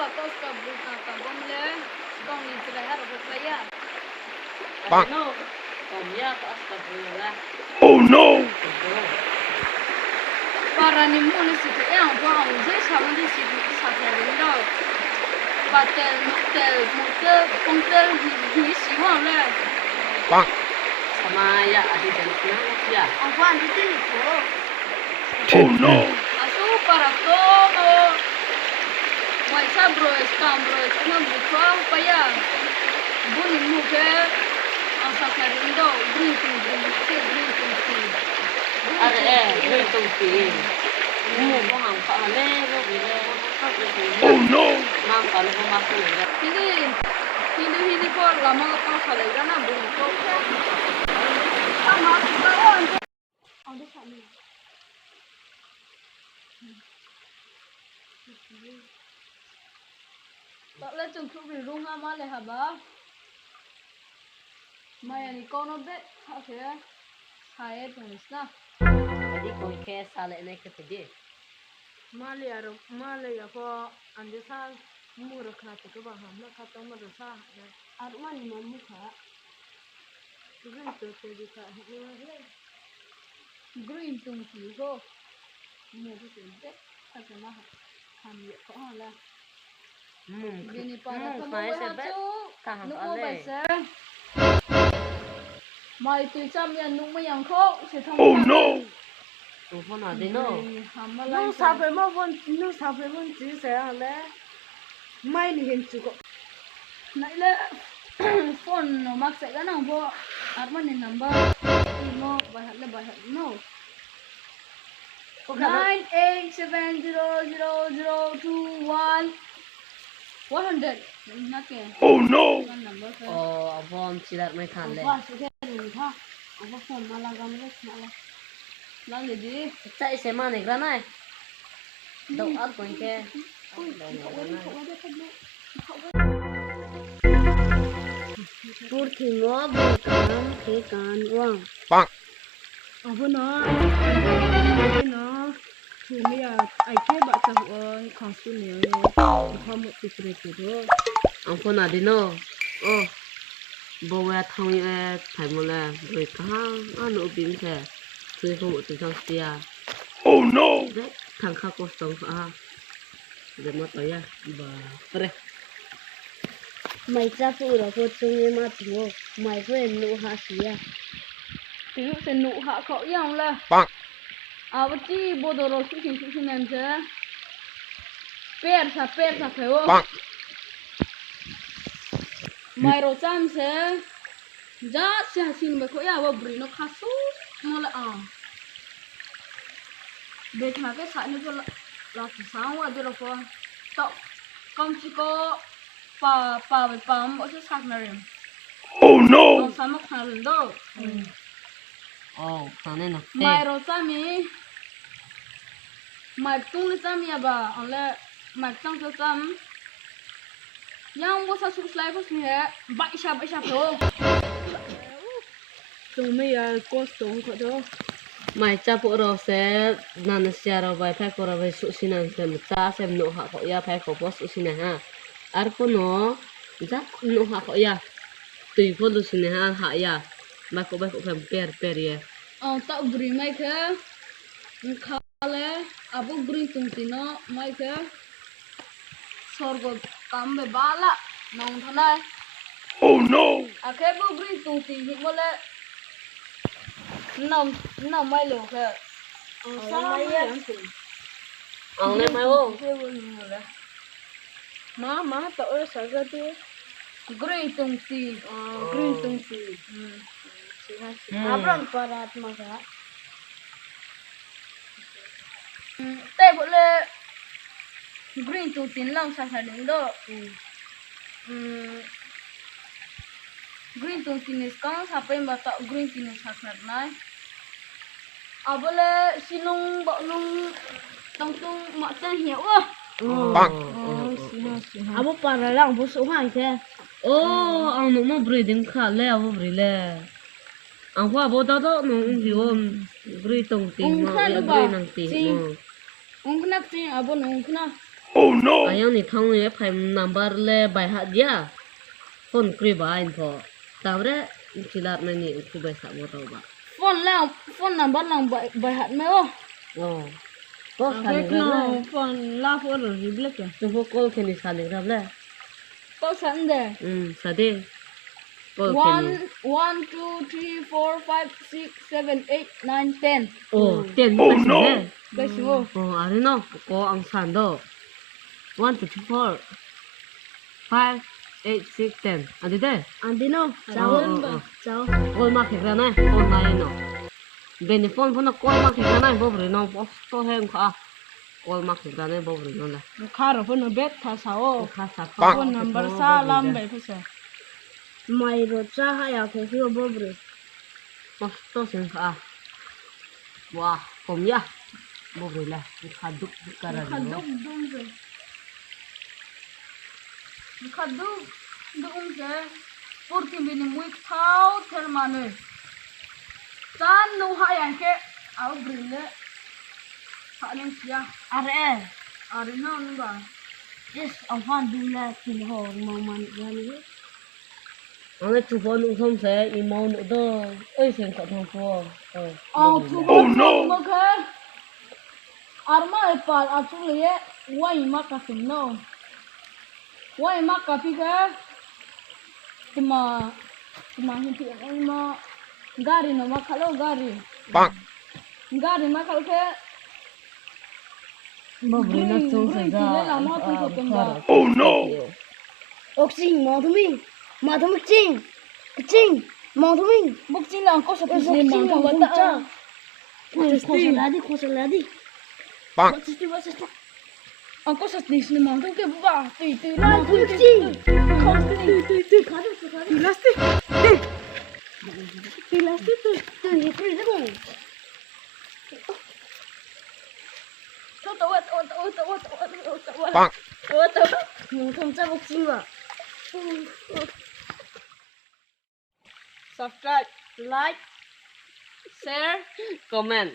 bato ska buka ka bomle kong ni tira har ko ya No, ya ka asta pula. Oh no! para ni mo na si ya ko ang je sa man di si sa ka rin do batel motel motel motel hi si wa le Bang! Sama ya adi jadi ya. ang kwan di ti ko Oh no! asu para todo wai sa bro scam bro na buka pa ya buni mu ke ang sa ka rin do buni tu Gue tungsi. Mu ko hang pa le, lo bile, ko ko. Oh no! Mam ka lo masuk ya. Hindi ko lama ko sa lega na buni ko sama kita on ada sana tak le chung thu ri rung ha ma le ha ba mai ni ko no be ha se hai tunis na Jadi ko ke sale ne ke tedi. male ya ko ande sa mu ro kha to ba ha na kha to ma ro sa ar ma ni ma mu kha green to te di kha green tung ki ko mu ko te de ha se na ha mi ko ha la Gini para kamu Kahang nu ale. ba se mai tu cham ya nu ma yang kho se thong Oh no! Tu pun ada no. nu sa pe mo chi se ha le mai ni hen chu ko nai le phone no mak se ga na bo ar ma ni number mo ba ha no 98700021 100 Oh no! one number sir Oh, abang cilat mai kan le. Wah, sudah ni ha. Apa phone malah gambar malah. Lalu di. Cai sema ne granai. Dau al ko ke. Pur thingo bukan ke kan wang. Bang! Apa no? Cuma ya, ai ba sa kasu ni. Kamu pikir itu. Ampun ada no. Oh. Bawa thang thai mo le. Rồi kahang anu bin ke. Cứ không một tiếng sia. Oh no! Đấy, thằng khác có sống hả? Để mà tới à? Bà, đây. Mày cha phụ rồi cô chung em mà thiếu mày quên nụ hạ xí à Tiếng sẽ nụ hạ khẩu yang là. Bang! À, bất chi bộ đồ rồi xuất hiện em chứ. Per sa phải không? Bang! Mày rồi chăm sẽ. Giá sẽ xin mày khẩu ya, bà bри nó khá số. Mà là Để mà cái sải này là sáng qua đưa ra tao công chỉ có pa mỗi cái sạc này Oh no! tao sáng mất hàng đâu Oh, thằng này nó mày rồi sao mi mày tung lên sao mi à bà ông là mày trong cho chăm yang bố sao sụp lại bố mi hết bậy sạp thôi tụi mi có sống khỏi đâu Mai cha bộ rồi sẽ năn xia rồi vài phải có rồi sụt xin ăn xem cha xem nụ hạ khỏi ya phải có boss sụt xin ha. Ar ko no, chắc nụ hạ khỏi ya. Tùy con sụt xin ha hạ ya. Mai có phải per ya. tao bri mai ke khale abu bri tung tino mai ke sorgo kambe bala nong thanai Oh no! akhe bu bri tung ti hi mole nam mai lo ke sa mai ya Ông này mai ô. ma to e sa ga tu green tung ti abram parat maka te bole green tung tin lang sa ding do green tung tin is kang sa pe ma ta green tin is sa nai abole silung ba lung tong ma ta hiao Bang! abo para lang bu su hai ke Oh, ông nó breeding khá lẹ ông breed lẹ. Ông qua bộ đó đó nó hiểu breed tông tiền mà breed năng tiền mà. ungkna ti abon ungkna Oh no! ayang ni thong ye phai number le bai ha dia phone kri ba in pho tabre chilat na ni ku bai sa mo to ba phone number lang bài hạt mấy ô oh ko sa ni ra phone la phone rồi gì biết kìa tu pho call ke ni sa ni ra le có sẵn đây sa de call ke ni 1 2 3 4 5 6 7 8 9 10 oh ten Oh, pa si no. le cái số oh ari no ko ang san do 1 2 3 4 5 8 6 10 adi de 안디노 cháu cháu call ma ke ra na phone na ye no bên phone phone call ma ke ra na bo bri no bo to hem kha call ma ke ra na bo bri no la khá rồi phone bet thà sao kha sa phone number sa lam bảy phút sao 마이로 짜하야 계속 버브르 to sen kha wa kom ya bo bri la kha duk kara khá no đúng đúng rồi khá đúng đúng rồi phút thì mình muốn tháo theo mà này chan nu hai anh ke áo green le thà nên xia 아래 ari na nu ba yes ông 둘라 길호 마만 가니 ane tu phone u thom se i mau no do oi sen kha thong pho thu Oh, no. mà ke arma ipal achu le wai ma ka sim no wai ma ka pi ke tuma hin ti ma gari no ma khalo gari Bonk. gari ma khalo ke bo bri na chong se Green, ja green, là nó không thuộc tầm đó. Oh, no. 옥싱 마도밍 마도밍 찡 마도밍 bốc chín là có sập 옥싱 lên mà không có tạ 코슬라디 코슬라디 Bonk. có sập lên mà không kêu bà từ 나 옥싱 không từ 가졌어 가졌어 plastic 또 이게 프리즈고 Bonk. 영통 짜복싱과 subscribe like share comment